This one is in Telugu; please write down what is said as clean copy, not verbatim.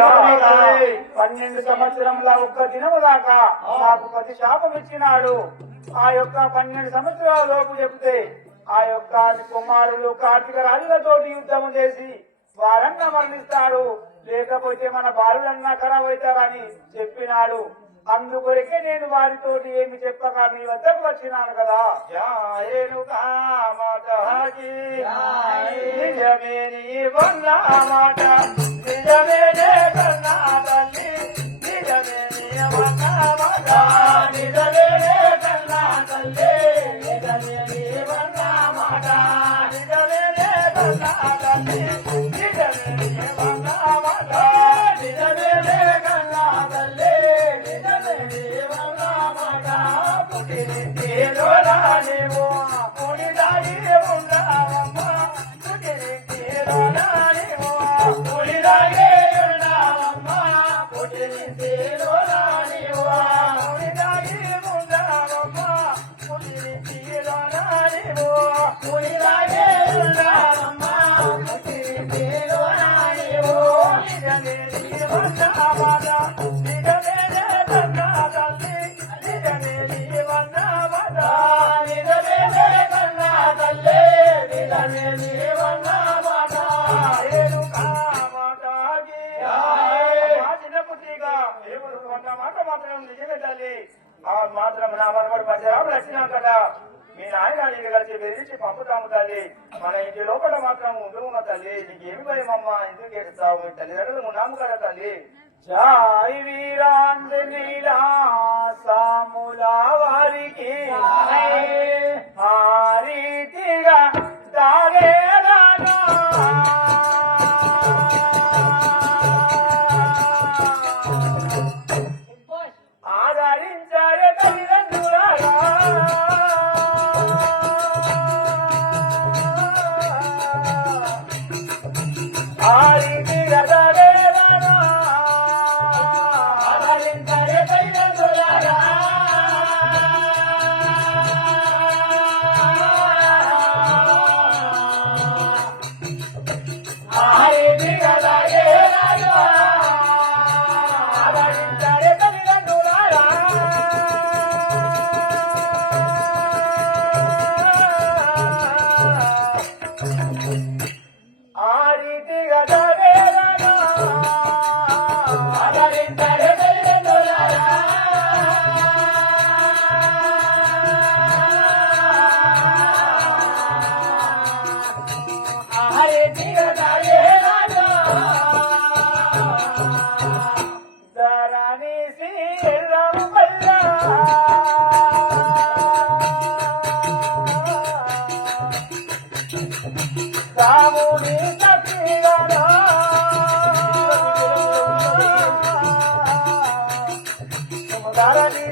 12 సంవత్సరంలో ఒక్క దినము దాకా నాకు ప్రతి శాపం ఇచ్చినాడు. ఆ యొక్క 12 సంవత్సరాల లోపు చెప్తే ఆ యొక్క కుమారులు కార్తీక రాజులతోటి యుద్ధం చేసి వారన్నా మరణిస్తాడు, లేకపోతే మన బాలులన్నా ఖరాబ్ అవుతారని చెప్పినాడు. అందుకొరకే నేను వారితోటి ఏమి చెప్పక మీ వద్దకు వచ్చినాను కదా. నిజమే నీ వల్ల మాట, నిజమే కన్నా తల్లి, నిజమే నీ వల్ల మాట, నిజమే కన్నా తల్లి, నిజమే నీ వల్ల మాట, నిజమే కన్నా తల్లి, నిజమే నీ వల్ల మాట, నిజమే కన్నా తల్లి, నిజమే నీ వల్ల మాట. పుట్టినిలో రానివో పుడిదాగి ఉండవమ్మా, పుట్టినిలో రానివో పుడిదాగి ఉండవమ్మా, పుట్టినిలో రానివో పుడిదాగి ఉండవమ్మా, పుట్టినిలో రానివో పుడిదాగి ఉండవమ్మా, పుట్టినిలో రానివో. నిజమే నీ వల్ల మాట, నిజమే కన్నా తల్లి, నిజమే నీ వల్ల మాట, నిజమే కన్నా తల్లి, నిజమే నీ వల్ల మాట. చిన్నపుట్టిగా దేవుడు కొంత మాట మాత్రం నిజమే తల్లి. ఆ మాత్రం నా మనవాడు పచ్చరాములు వచ్చినా కదా, మీ నాయన నీకు కలిసి బెదిరించి పంపుతాము తల్లి. మన ఇంటి లోపల మాత్రం ఉండవు తల్లి. నీకేమి భయమమ్మా, ఎందుకు ఏడుస్తావు? మీ తల్లిదండ్రులు ఉన్నాము కదా తల్లి. జై వీరాంజనేయులా సాములా వారికి ఆ రీతిగా తాగేదానా ఆదరించారే తల్లిదండ్రులారా, ఆ రీతిగా తాగేదానా ఆదరించారే తల్లిదండ్రులారా, ఆ రీతిగా తాగేదానా ఆదరించారే తల్లిదండ్రులారా. ఆ రీతిగా తాగేదానా ఆదరించారే తల్లిదండ్రులారా. ఆ రీతిగా తాగేదానా ధరణి శ్రీరం వల్ల రాముని తప్పిగనా ధరణి